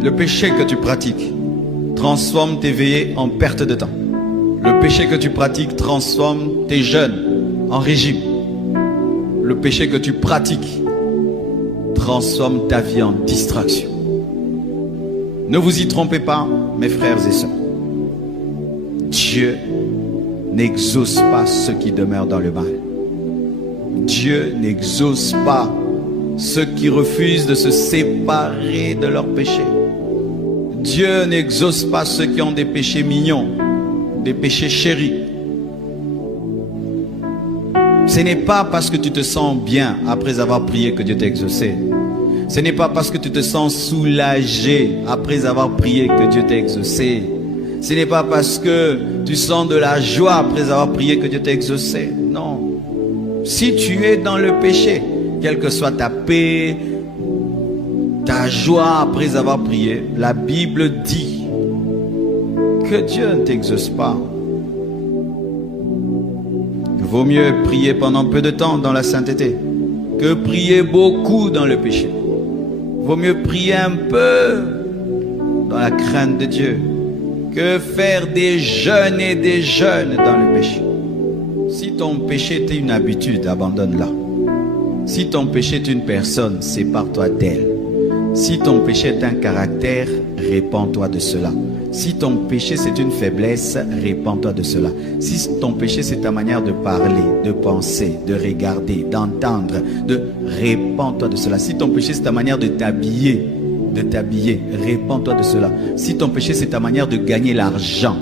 Le péché que tu pratiques transforme tes veillées en perte de temps. Le péché que tu pratiques transforme tes jeûnes en régime. Le péché que tu pratiques transforme ta vie en distraction. Ne vous y trompez pas, mes frères et sœurs. Dieu n'exauce pas ceux qui demeurent dans le mal. Dieu n'exauce pas ceux qui refusent de se séparer de leurs péchés. Dieu n'exauce pas ceux qui ont des péchés mignons, des péchés chéris. Ce n'est pas parce que tu te sens bien après avoir prié que Dieu t'a exaucé. Ce n'est pas parce que tu te sens soulagé après avoir prié que Dieu t'a exaucé. Ce n'est pas parce que tu sens de la joie après avoir prié que Dieu t'a exaucé. Non. Si tu es dans le péché, quelle que soit ta paix, ta joie après avoir prié, la Bible dit que Dieu ne t'exauce pas. Vaut mieux prier pendant peu de temps dans la sainteté que prier beaucoup dans le péché. Vaut mieux prier un peu dans la crainte de Dieu que faire des jeûnes et des jeûnes dans le péché. Si ton péché est une habitude, abandonne-la. Si ton péché est une personne, sépare-toi d'elle. Si ton péché est un caractère, répands-toi de cela. Si ton péché c'est une faiblesse, répands-toi de cela. Si ton péché c'est ta manière de parler, de penser, de regarder, d'entendre, répands-toi de cela. Si ton péché c'est ta manière de t'habiller, répands-toi de cela. Si ton péché c'est ta manière de gagner l'argent,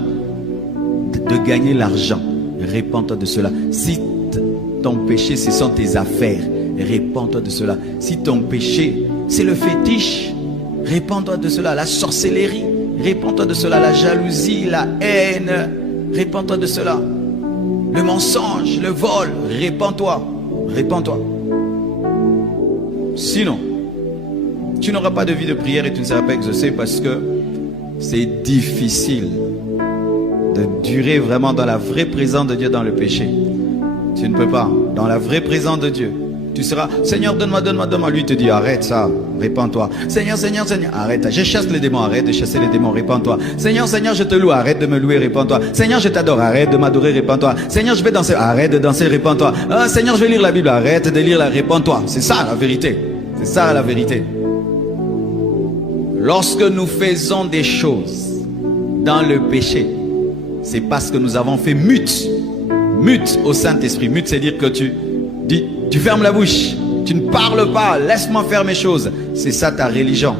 répands-toi de cela. Si ton péché ce sont tes affaires, répands-toi de cela. Si ton péché c'est le fétiche, répands-toi de cela. La sorcellerie, répands-toi de cela. La jalousie, la haine, répands-toi de cela. Le mensonge, le vol, répands-toi. Sinon, tu n'auras pas de vie de prière et tu ne seras pas exaucé, parce que c'est difficile de durer vraiment dans la vraie présence de Dieu dans le péché. Tu ne peux pas. Dans la vraie présence de Dieu, tu seras, Seigneur, donne-moi. Lui te dit, arrête ça, répands-toi. Seigneur, arrête. Je chasse les démons, arrête de chasser les démons, répands-toi. Seigneur, je te loue, arrête de me louer, répands-toi. Seigneur, je t'adore, arrête de m'adorer, répands-toi. Seigneur, je vais danser, arrête de danser, répands-toi. Ah, Seigneur, je vais lire la Bible, arrête de lire, répands-toi. C'est ça la vérité. C'est ça la vérité. Lorsque nous faisons des choses dans le péché, c'est parce que nous avons fait mute au Saint-Esprit. Mute, c'est dire que tu fermes la bouche, tu ne parles pas, laisse-moi faire mes choses. C'est ça ta religion.